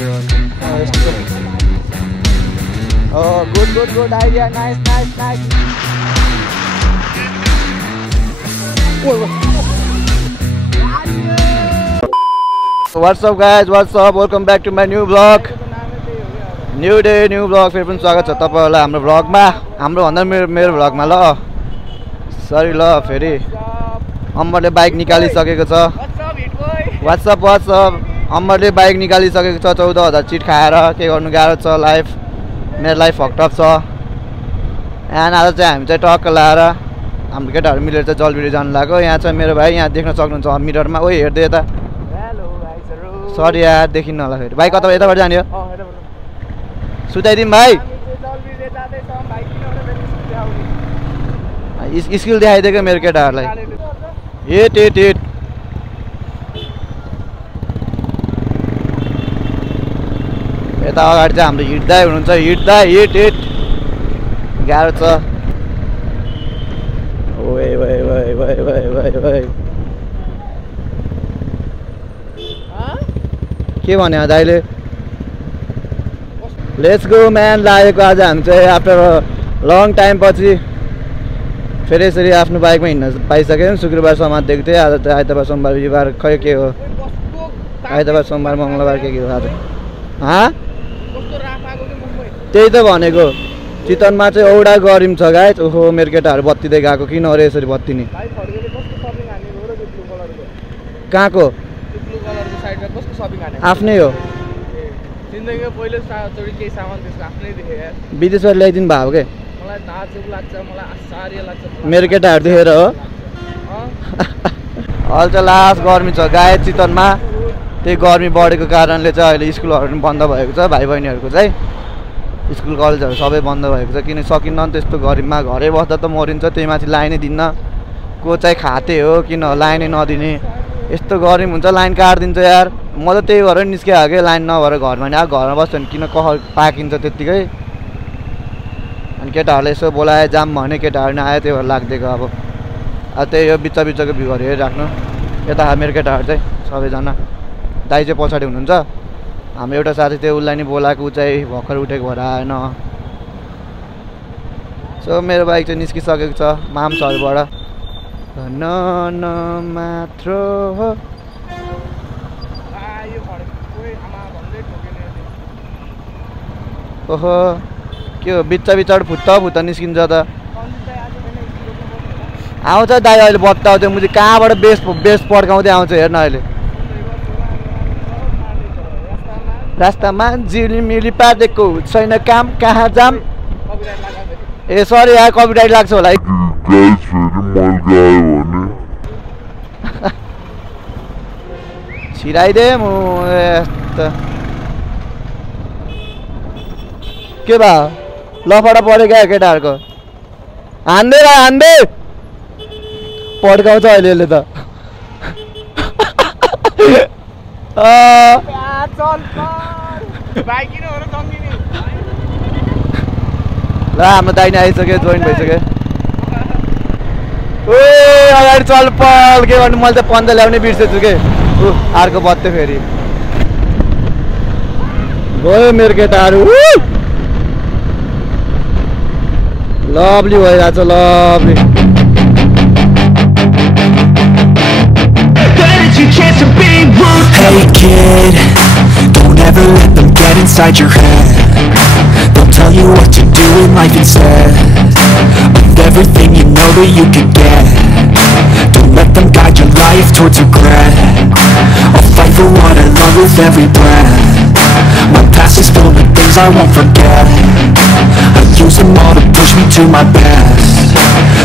Oh, good idea. Nice. What's up guys? Welcome back to my new vlog. New day, new vlog. फेरि पनि स्वागत छ तपाईहरुलाई हाम्रो भ्लगमा, हाम्रो भन्दा मेरो भ्लगमा ल. सरी ल फेरि अम्बरले बाइक निकालिसकेको छ. What's up? अम्बरले बाइक निकालिसकेको छ 14000 चिट खाएर. के गर्नु गाह्रो छ लाइफ. मेरो लाइफ फक्टअप छ. एन्ड आज चाहिँ हामी चाहिँ टक्क लाएर हाम्रो केटाहरु मिलेर चाहिँ जलबिरी जानु लाग्यो. यहाँ चाहिँ मेरो भाइ यहाँ देख्न सक्नुहुन्छ मिटरमा. ओइ हेर्दै यता. सरी यार देखिन्न होला फेरि. भाइ कता यताबाट जाने हो? सुताइदिम भाइ. स्किल देखाइदिएको मेरो केटाहरुलाई. एट यता अगाडि चाहिँ हाम्रो हिँड्दै हुनुहुन्छ. हिट गाह्रो छ. ओए के भन्यो दाइले? Let's go man. लागेको आज हामी चाहिँ आफ्टर लङ टाइम पछि फेरि यसरी आफ्नो बाइकमा हिँड्न पाइसक्यौँ. शुक्रबार समाज दिएको थिएँ. आज चाहिँ आइतबार सोमबार बिहिबार खै के हो? आइतबार सोमबार मङ्गलबार के हो आज? त्यही त भनेको. चितवनमा चाहिँ औडा गरिम छ गाइस. ओहो मेरो केटाहरू बत्तिँदै गएको. किन अरे यसरी बत्तिने? कहाँको? आफ्नै हो. विदेशबाट ल्याइदिनु भएको के? मेरो केटाहरू देखेर हो. अहिले चाहिँ लास्ट गर्मी छ गाइस चितवनमा. त्यही गर्मी बढेको कारणले चाहिँ अहिले स्कुलहरू पनि बन्द भएको छ. भाइ बहिनीहरूको चाहिँ स्कुल कलेजहरू सबै बन्द भएको छ. किन सकिन्न नि त्यस्तो गरिबमा. घरै बस्दा त मरिन्छ. त्यही माथि लाइनै दिन्न. को चाहिँ खाते हो किन लाइनै नदिने. यस्तो गरिब हुन्छ लाइन काटिदिन्छ यार. म त त्यही भएर निस्किहाल्यो कि लाइन नभएर घरमा नि. घरमा बस्छ भने किन पाकिन्छ त्यत्तिकै. अनि केटाहरूले यसो बोलाए जाम भने केटाहरू नि आयो. त्यही भएर लाग्दिएको अब त्यही हो. बिचको भ्यूहरू हेरिराख्नु. यता मेरो केटाहरू चाहिँ सबैजना. दाइ चाहिँ पछाडि हुनुहुन्छ. हाम्रो एउटा साथी थियो उसलाई नि बोलाएको. ऊ चाहिँ भर्खर उठेको भएर आएन. सो मेरो बाइक चाहिँ निस्किसकेको छ मामसहरूबाट. मात्र हो ओहो के हो बिचबाट फुत्ता निस्किन्छ त. आउँछ दाइ अहिले बताउँथ्यो. मुझे कहाँबाट बेस पड्काउँदै आउँछ हेर्न. अहिले रास्तामा झिलिमिली पारेको छैन काम. कहाँ जाम? ए सरी यार कपिराइट लाग्छ होला. छिराइदे म के भयो? लफडा पऱ्यो क्या केटाहरूको. हान्दै पड्काउँछ अहिले यसले त. ल हाम्रो दाइनी आइसक्यो. जोइन भइसक्यो. ओ अगाडि चल पल. के गर्नु मैले त पन्जा ल्याउने बिर्सेछु के. अर्को बत्यो फेरि. गयो मेरो केटाहरू. लभली भइरहेछ. Lovely. Hey kid, don't ever let them get inside your head. They'll tell you what to do in life instead of everything you know that you could get. Don't let them guide your life towards regret. I'll fight for what I love with every breath. My past is filled with things I won't forget. I use them all to push me to my best.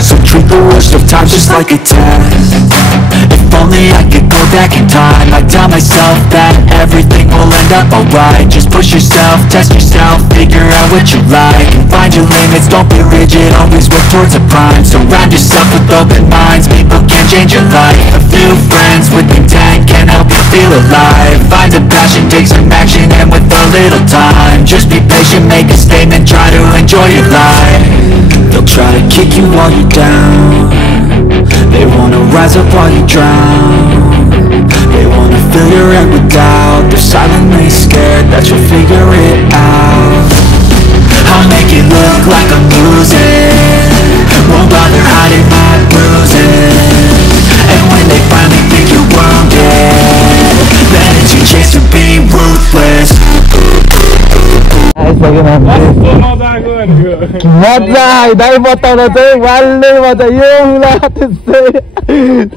So treat the worst of times just like a test. If only I could go back in time, I'd tell myself that everything will end up alright. Just push yourself, test yourself, figure out what you like, and find your limits, don't be rigid, always work towards a prime. Surround yourself with open minds, people can change your life. A few friends with intent can help you feel alive. Find a passion, take some action, and with a little time, just be patient, make a statement, try to enjoy your life. They'll try to kick you while you're down. They wanna rise up while you drown. They wanna fill your head with doubt. They're silently scared that that you'll figure it out. I'll make it look like I'm losing, won't bother hiding my bruises. And when they finally think you're wounded, then it's your chance to be ruthless. मजा दाइ बताउन चाहिँ वाल्ने मजा यो हुँदा त्यस्तै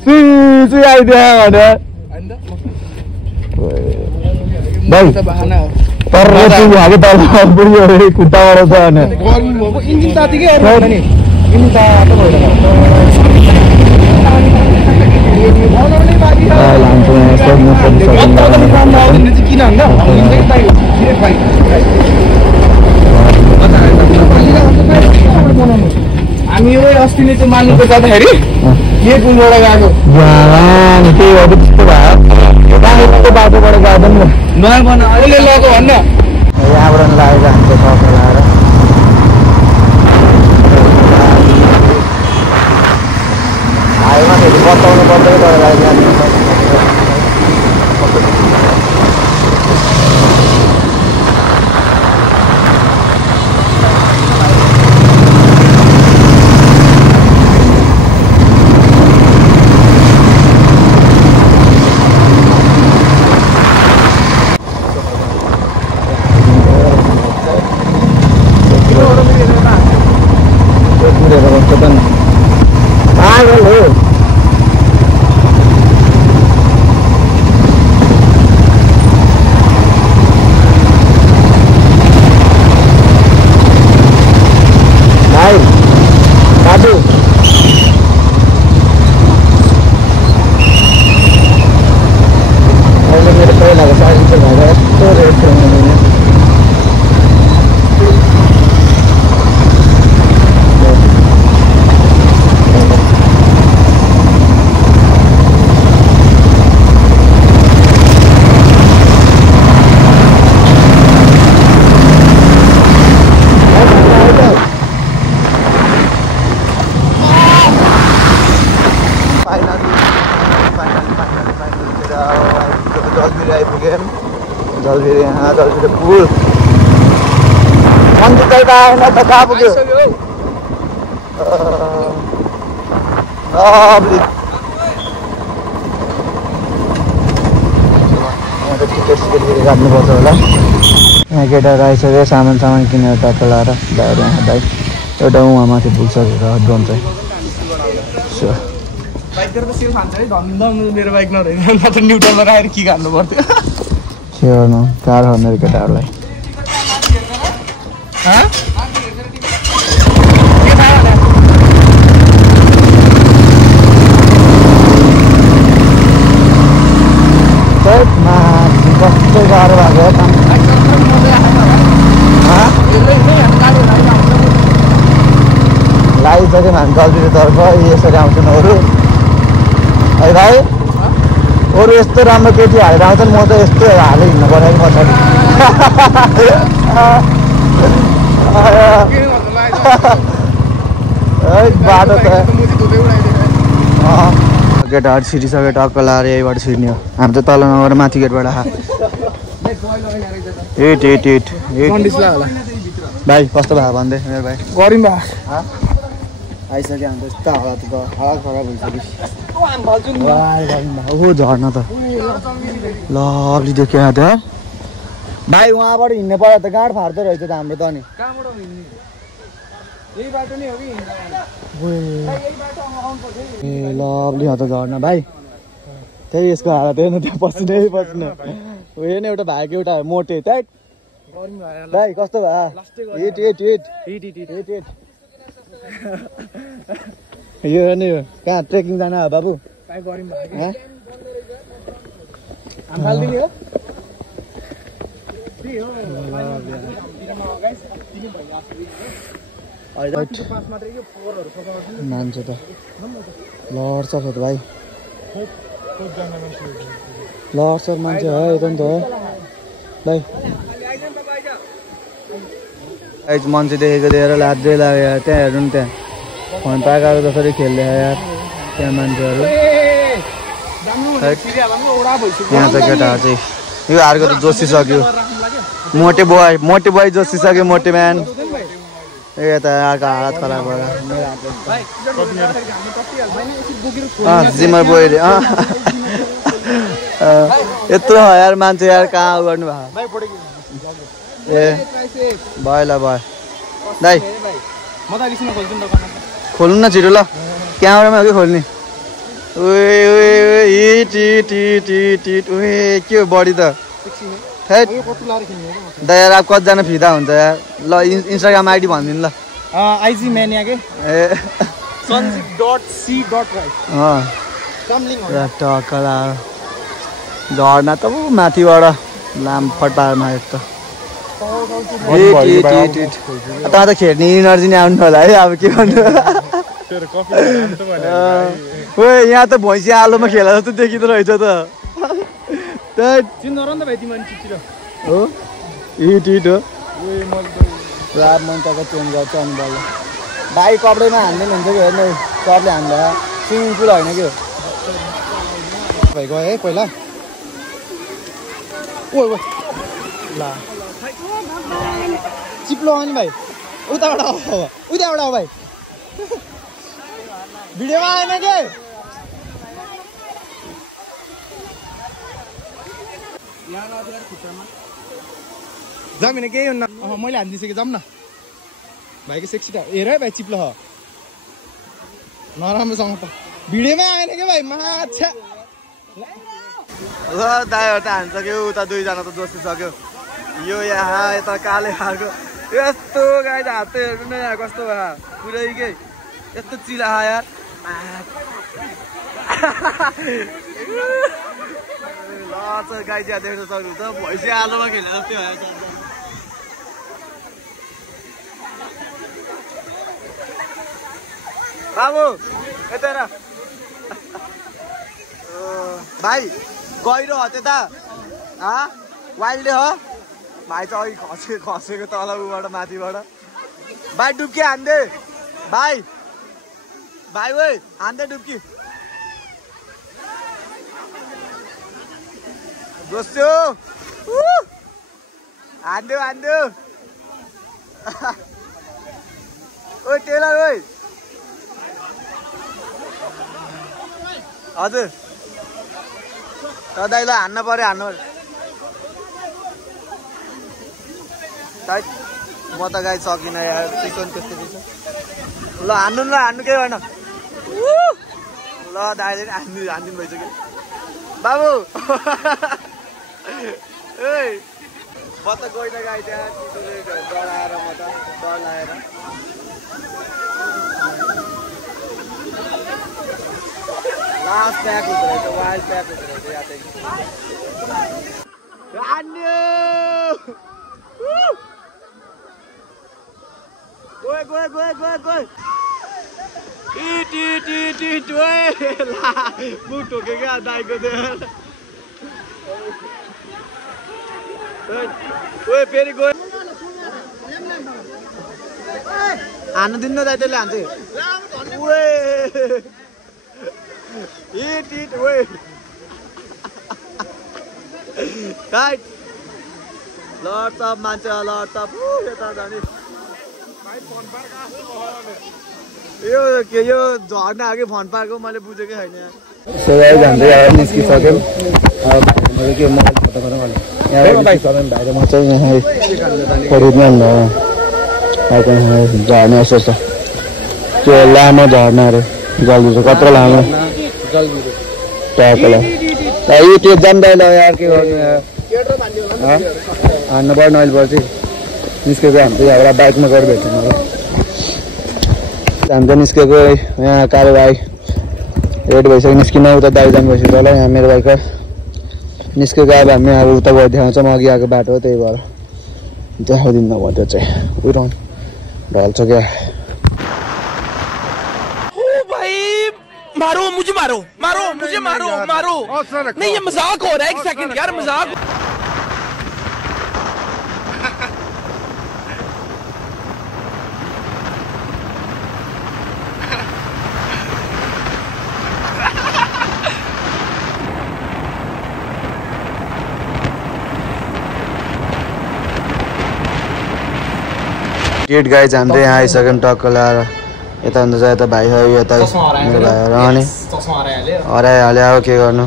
सुई आइदियो भने भाइ तर हागे तल बुढी खुट्टाबाट छ भने इन्जिन तातिकै इन्जिन तातो हामी यो अस्ति नै त्यो मान्नुको जाँदाखेरि के पुलबाट गएको त्यही हो त्यस्तो भयो बाटोबाट गएको नि नयाँ बना अहिले लगेको भन्न यहाँबाट लागेको हाम्रो सबै लाएर हाइमा फेरि बताउनु पर्दै गएर जलभिर यहाँ जलभिर पुल मन्दिर त आएन त कहाँ पुग्यो टिकट सिकेट काट्नुपर्छ होला यहाँ केटाहरू आइसक्यो सामान किनेर टक्क लाएर भाइहरू यहाँ भाइ एउटा उहाँ माथि पुगिसकेको ड्रोन चाहिँ मेरो बाइक नरहेन म त न्युट्रलमा राखेर के गाड्नु पर्थ्यो के गर्नु गाह्रो हो मेरो केटाहरूलाई कस्तो गाह्रो भएको लागिसक्यो हामी जलभिरतर्फ यसरी आउँछन् अरू है भाइ अरू यस्तो राम्रो केटी हालेर आउँछन् म त यस्तो हालेर हिँड्नु पर्यो कि पछाडि बाटो त केटाहरू छिरिसक्यो टक्क लाएर यहीबाट छिर्ने हो हामी त तल नगएर माथि गेटबाट एट भाइ कस्तो भयो भन्दै मेरो भाइ गरिम भा आइसक्यो हामी त यस्तो हावा त हावा खराब भइसक्यो ओहो झर्ना त लभली देख्यो त भाइ उहाँबाट हिँड्नु पर्यो त गाड फाट्दो रहेछ त हाम्रो त नि ए लभली त झर्ना भाइ त्यही यसको हालत हेर्नु त्यहाँ पसिनै पसिना हेर्नु एउटा भाइको एउटा मोटे ट्याक भाइ कस्तो भयो हिट यो नि कहाँ ट्रेकिङ जान हो बाबु मान्छे त लड्छ त भाइ लड्छ मान्छे हो यता नि त हो भाइ मान्छे देखेको देखेर लाग्दै लाग्यो त्यहाँ हेर्नु नि त्यहाँ फोन पाकाएको जसरी खेल्दै यार त्यहाँ मान्छेहरू यहाँ छ केटाहरू चाहिँ यो अर्को त जोसिसक्यो मोटे बोय जोसिसक्यो मोटे म्यान यता अर्को हालत खराब भएर जिमर बोय रे यत्रो यार मान्छे यार कहाँ गर्नु भएको ए भयो ल भयो दाइ खोल्नु न छिटो ल क्यामेरामा हो कि खोल्ने के हो बडी त यार अब कतिजना फिदा हुन्छ यार ल इन्स्टाग्राम आइडी भनिदिनु ल आइजी म्यानिया के ए संजीव.c.right झर्ना त माथिबाट लामफट पारमा एक त त खेर्ने इनर्जी नै आउनु होला है अब के भन्नु यहाँ त भैँसी आलोमा खेला जस्तो देखिँदो रहेछ त हो हिट हो मन त चेन्ज गर्छ अनि बल्ल बाइक कपडैमा हान्दैन हुन्छ कि हेर्नु सरले हान्दा स्विमिङ पुल होइन कि भाइ गयो है पहिला ओ ल चिप्लो अनि भाइ उताबाट आऊ भाइ भिडियोमा आएन के जाम होइन केही हुन्न मैले हानिदिइसकेँ जाऊँ न भाइको सेक्सी त हेर है भाइ चिप्लो नराम्रोसँग त भिडियोमै आएन क्या भाइ माछा ल दाइहरू त हानिसक्यो उता दुईजना त जोसिसक्यो यो यहाँ यता काले खालको यस्तो गाई त हात हेर्नु न यहाँ कस्तो भयो पुरै के यस्तो चिला यार ल गाई ज्यादा देख्न सक्नुहुन्छ भैँसी आलोमा खेल्ने जस्तै भयो बाबु यता हेर भाइ गहिरो हो त्यता वाइल्ड हो भाइ चाहिँ अघि खसेको तल उबाट माथिबाट भाइ डुब्की हान्दे भाइ ओइ हान्दे डुब्की दोस्यो हान्दे ओइ टेलर ओइ हजुर दाइ ल हान्न पर्यो म त गाई सकिनँ यार चिसो नि त्यस्तो चिसो ल हान्नु केही भएन ल दाइले हानिदिनु भइसक्यो बाबु ए म त गइनँ गाई त्यहाँ चिसोले डराएर म त डर लागेर लास्ट प्याक हुँदो रहेछ वाइल्ड प्याक हुँदो रहेछ यहाँ चाहिँ गयो मुख ठोक्यो क्या दाइको त्यो फेरि गयो हान्नु दिनु दाइ त्यसले हान्छ हिट ओए राइट लट्स अफ मान्छे लट्स अफ यता जाने यो झर्ना हो कि फन पार्क हो मैले बुझेकै छैन झन्डै निस्किसक्यौँ मैले के मोबाइल फोटो भाइले म चाहिँ यहाँ झर्ना यस्तो छ त्यो लामो झर्ना अरे जल्दी छ कत्रो लामो टाकला यो त्यो जान्दैन यार के गर्नु यार हान्नु पर्ने अहिले पछि निस्केको हामी चाहिँ यहाँबाट बाइकमा गएर भेट्छौँ अब हामी चाहिँ निस्केको यहाँ कालो भाइ रेड भइसक्यो निस्किन उता दाइ जानु भइसक्यो होला यहाँ मेरो बाइक निस्केको अब हामी अब उता गएर देखाउँछौँ अघि आएको बाटो हो त्यही भएर देखाइदिनु भयो त्यो चाहिँ उठाउनु ढल्छ क्या मारो मुझे मारो नहीं ये मजाक हो रहा है एक सेकंड यार मजाक गेट गाइज हामी चाहिँ यहाँ आइसक्यौँ टक्क लाएर यता अन्त चाहिँ यता भाइ भयो यता मेरो भाइहरू अनि हराइहाल्यो अब के गर्नु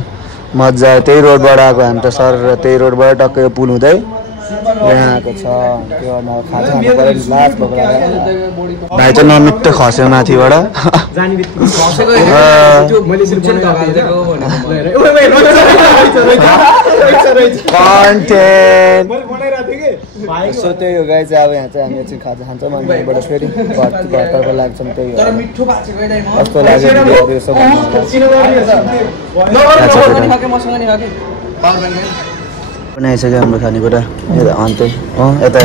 मजा आयो त्यही रोडबाट आएको हामी त सर त्यही रोडबाट टक्क यो पुल हुँदै यहाँ आएको छ के गर्नु अब खाजा खानु पऱ्यो लास्ट भएको भाइ चाहिँ नमिठो खस्यो माथिबाट सो त्यही हो गाई चाहिँ अब यहाँ चाहिँ हामी एकछिन खाजा खान्छौँ अनि यहाँबाट फेरि घरतर्फ लाग्छौँ त्यही हो कस्तो लाग्यो यसो बनाइसक्यो हाम्रो खानेकुरा यता अन्त यता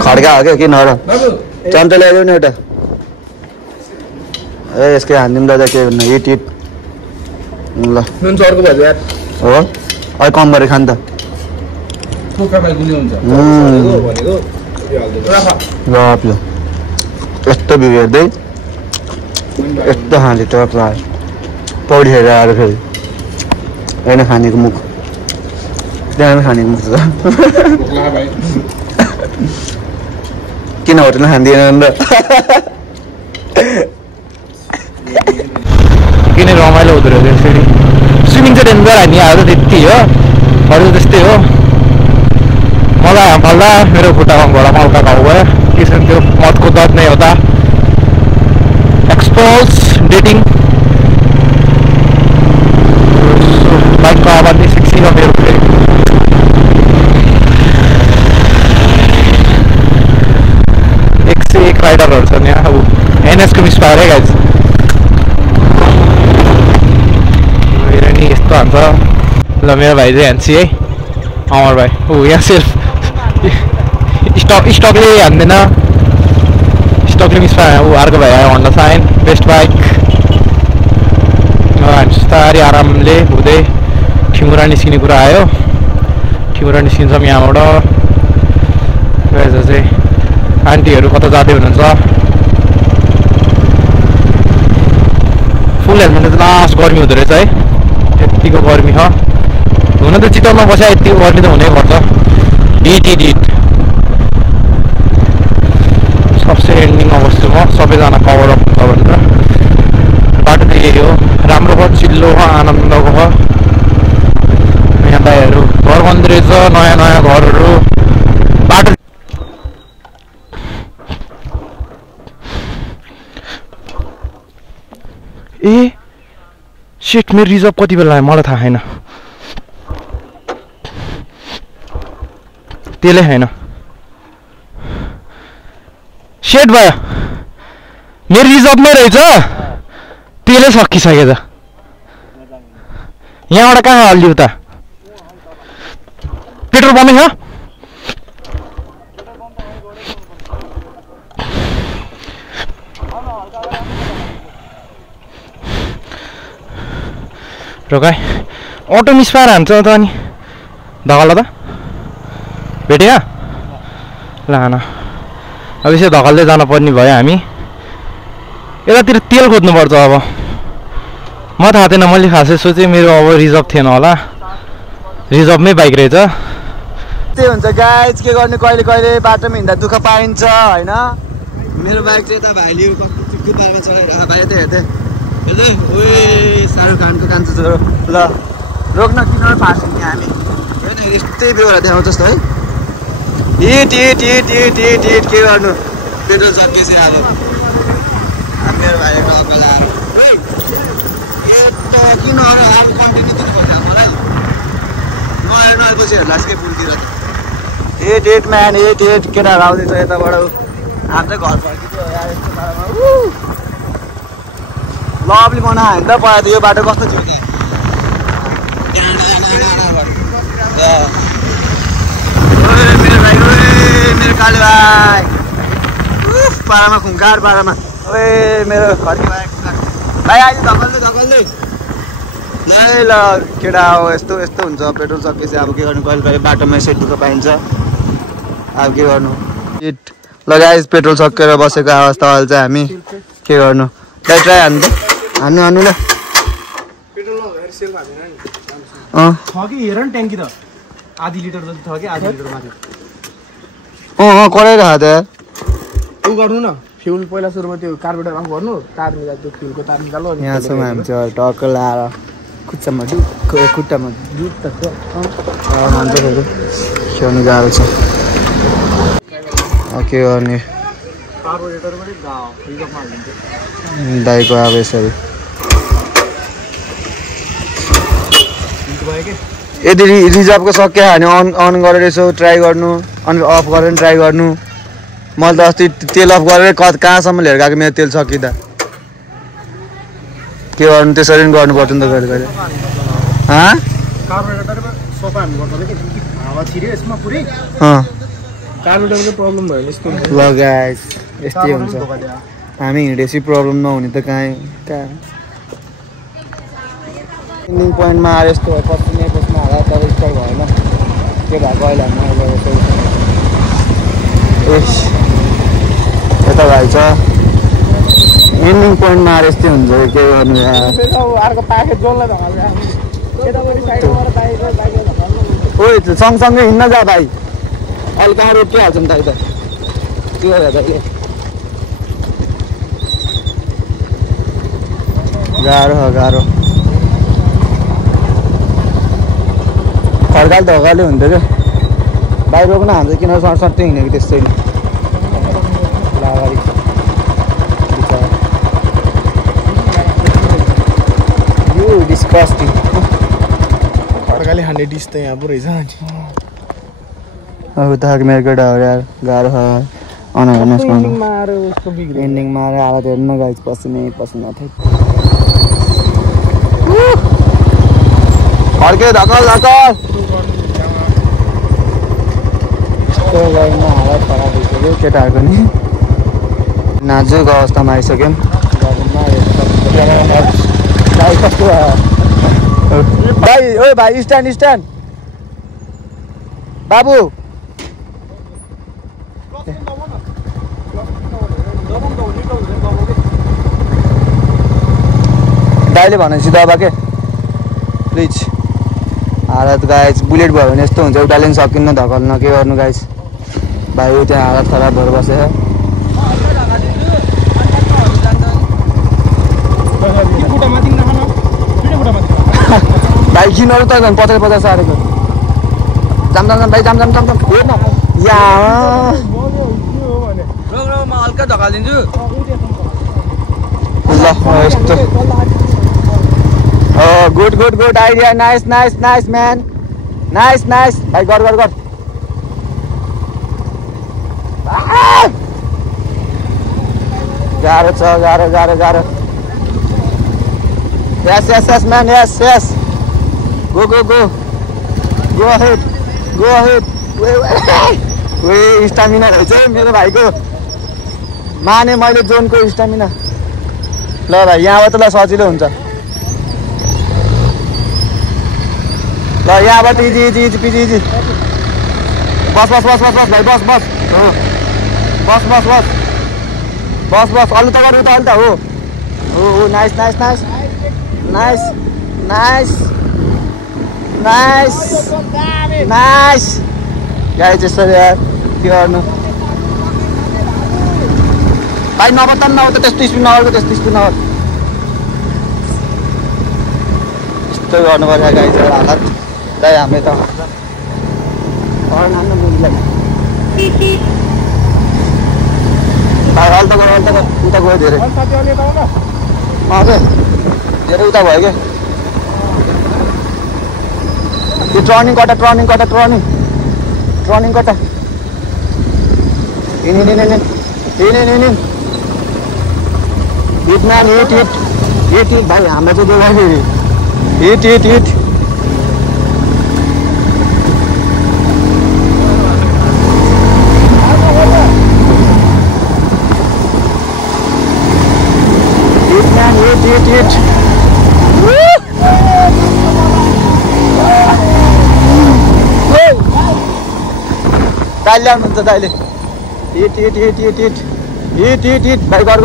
खड्का हो क्या किन र चम्चा ल्याइदेऊ नि एउटा ए यसकै हानिदिउँ दादा के भन्नु हिट हिट ल हो अहिले कम गरेर खानु त यस्तो भ्यू हेर्दै यस्तो खाने टक लाग्यो पौडी हेरेर आएर फेरि होइन खानेको मुख त्यहाँ खानेको मुख छ किन होटेलमा खाँदिएन र किन रमाइलो हुँदो रहेछ फेरि स्विमिङ चाहिँ डेन्जर हामी आएर त्यति हो अरू त्यस्तै हो मलाई फल्दा मेरो खुट्टामा घोडामा हल्का घाउ भयो किसिम त्यो मदको दर्द नै होता एक्सपोज डेटिङ बाइकको आवाज नै सिक्सिलो मेरो फेरि एक से एक राइडरहरू छन् यहाँ अब एनएसको मिस पाएर गाइज नि यस्तो हान्छ ल मेरो भाइ चाहिँ हान्छु है अमर भाइ ऊ यहाँ सेल्फ स्टकले हान्दैन स्टकले मिस पाएन ऊ अर्को भाइ आयो हन्डा साइन बेस्ट बाइक हामी बिस्तारै आरामले हुँदै ठिमुरा निस्किने कुरा आयो ठिमुरा निस्किन्छौँ यहाँबाट चाहिँ आन्टीहरू कता जाँदै हुनुहुन्छ फुल हेल्मेटले त लास्ट गर्मी हुँदो रहेछ है यतिको गर्मी छ हुन त चितवनमा बस्या यतिको गर्मी त हुनै पर्छ डिट सबसे एन्डिङमा बस्छु म सबैजना कभर अप हुन्छ भनेर बाटो त यही हो राम्रो भयो चिल्लो भयो आनन्दको भयो यहाँ दाइहरू घर बन्द रहेछ नयाँ नयाँ घरहरू बाटो ए सेट मेरो रिजर्भ कति बेला आयो मलाई थाहा छैन त्यसले छैन सेट भयो मेरो रिजर्भमै रहेछ त्यसले सकिसकेछ यहाँबाट कहाँ हल्लियो त पेट्रोल पम्पै छ रोकाइ अटो मिस पाएर हान्छ त अनि धकल त भेट्यो ल न अब यसो धकल्दै जानुपर्ने भयो हामी यतातिर तेल खोज्नुपर्छ अब म थाहा थिएन मैले खासै सोचेँ मेरो अब रिजर्भ थिएन होला रिजर्भमै बाइक रहेछ त्यही हुन्छ गाइज के गर्ने कहिले कहिले बाटोमा हिँड्दा दुःख पाइन्छ होइन मेरो बाइक चाहिँ यता भाइले कति बारमा चलाइरहेको भाइ यतै हेर्दै हेर्दै ओए शाहरुख खानको कान्छ छोरो ल रोक्न किन फार्छौँ नि हामी होइन यस्तै बेहोरा देखाउँछस् त है हिट के गर्नु पेट्रोल सकिएछ अब मेरो भाइको अग्लो आएर यस्तो किन अब कन्टिन्यू दिनुपर्छ मलाई नआएपछि लास्टकै पुलतिर हिट म्यान हिट केटाहरू आउँदैछ यताबाट हामी चाहिँ घर फर्किन्छ यस्तो पारामा लभली बनायो होइन त पहिला त यो बाटो कस्तो थियो मेरो भाइ मेरो काले भाइ पारामा खुङ्कार पारामा ओए मेरो घरको भाइ भाइ अहिले धकल्दै ल ल केटा हो यस्तो हुन्छ पेट्रोल सकिएपछि अब के गर्नु कहिले कहिले बाटोमा यसै दुःख पाइन्छ अब के गर्नु ल गाइस पेट्रोल सकेर बसेको अवस्था अहिले चाहिँ हामी के गर्नु ट्राई हान्नु ल कराइरहेको त उ गर्नु न फ्युल पहिला सुरुमा त्यो कार्बोरेटर अफ गर्नु तार निकाल त्यो फ्युलको तार निकाल्नु अनि यहाँ छौँ हामी चाहिँ टक्क लाएर खुट्टामा खुट्टामा दुध त खेल्नु गाह्रो छ के गर्ने कार्बोरेटर पनि रिजर्भमा हालिदिन्छ दाइको अब यसरी यदि रिजर्भको सक्यो भने अन गरेर यसो ट्राई गर्नु अनि अफ गरेर ट्राई गर्नु मैले त अस्ति तेल अफ गरेर कहाँसम्म लिएर गएको मेरो तेल सकिँदा के गर्नु त्यसरी पनि गर्नुपर्छ नि त कहिले कहिले कार्बोरेटरमा सफा हामी गर्दैन कि हावा छिर्यो यसमा पुरै कार्बोरेटरको प्रब्लम भयो यस्तो ल गाइस यस्तै हुन्छ हामी हिँडेपछि प्रब्लम नहुने त कहाँ इन्डिङ पोइन्टमा यस्तो पसिने पस्मा हाल्दा तर स्टार्ट भएन के भएको अहिले यता भाइ छ इन्डिङ पोइन्टमा यस्तै हुन्छ के गर्नु अर्को पाखे जोल्न ओ सँगसँगै हिँड्न जा भाइ अहिले कहाँ रोकिहाल्छ नि त अहिले के गर्दा गाह्रो फर्काल त हगाले हुन्थ्यो क्या बाहिर रोक्न हाम्रो किन सट्टै हिँड्यो कि त्यस्तै अगाडि यो डिस्कस्टिङ फर्काले खाने डिस त यहाँ पो रहेछ अब त मेरो केटा हो यार गाह्रो छ एन्डिङमा आएर उसको बिग्रियो एन्डिङमा आएर हालत हेर्नु गाइस पसिना थियो फर्के धकल यस्तो लाइनमा हालत खराब भइसक्यो केटाहरूको नि नाजुक अवस्थामा आइसक्यौँ भाइ कस्तो भाइ ओ भाइ स्ट्यान्ड बाबु दाइले भनेपछि दबा के प्लिज हालत गाइस बुलेट भयो भने यस्तो हुन्छ उताले पनि सकिन्न धकल्न के गर्नु गाइस भाइ त्यहाँ हालत खराब भएर बसेछ भाइ किनहरू त झन् 50 सारेको जाम भाइ जाम हेर्न हल्का धकालिदिन्छु ल यस्तो good idea nice man nice भाइ गर गाह्रो छ गाह्रो yes man yes go ahead वे स्टामिना रहेछ मेरो भाइको माने मैले जोनको स्टामिना ल भाइ यहाँबाट ल सजिलो हुन्छ ल यहाँबाट इजी बस भाइ बस अलि त गर्नु त अलि त हो नाइस गाई त्यसरी यार के गर्नु भाइ नबता त्यस्तो स्पिड नगर्को यस्तो गर्नु पर्छ गाई चाहिँ हालत दाइ हामीले त अहिले त उता गयो धेरै धेरै उता भयो क्या त्यो टर्निङ कता हिँड म्यान हिट भाइ हाम्रो चाहिँ देखायो हिट दाइले ल्याउनुहुन्छ दाइले हिट भाइ गर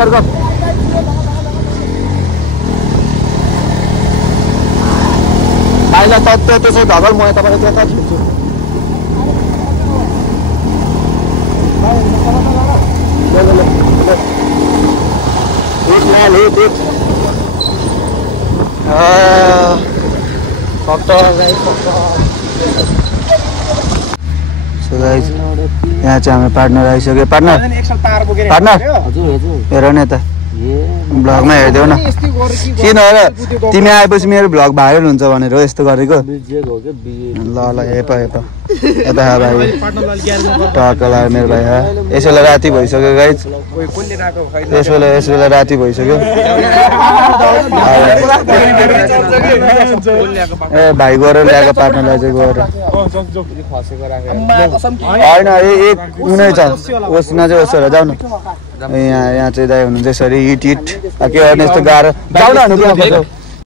दाइलाई तत्त्व त्यसै धगल म तपाईँलाई त्यता खिच्छु सो गाइस यहाँ चाहिँ हाम्रो पार्टनर आइसक्यो पार्टनर हेर न यता भ्लगमा हेरिदेऊ न किन हो र तिमी आएपछि मेरो भ्लग भाइरल हुन्छ भनेर हो यस्तो गरेको ल ल हेप यता भाइ टक्कला मेरो भाइ यस बेला राति भइसक्यो गाइस यस बेला राति भइसक्यो ए भाइ गएर ल्याएको पार्टनरलाई चाहिँ गएर होइन एक उनै छ ओस्न चाहिँ ओसेर जाऊ न यहाँ चाहिँ दाइ हुनुहुन्छ यसरी हिट के गर्ने यस्तो गाह्रो जाऊ न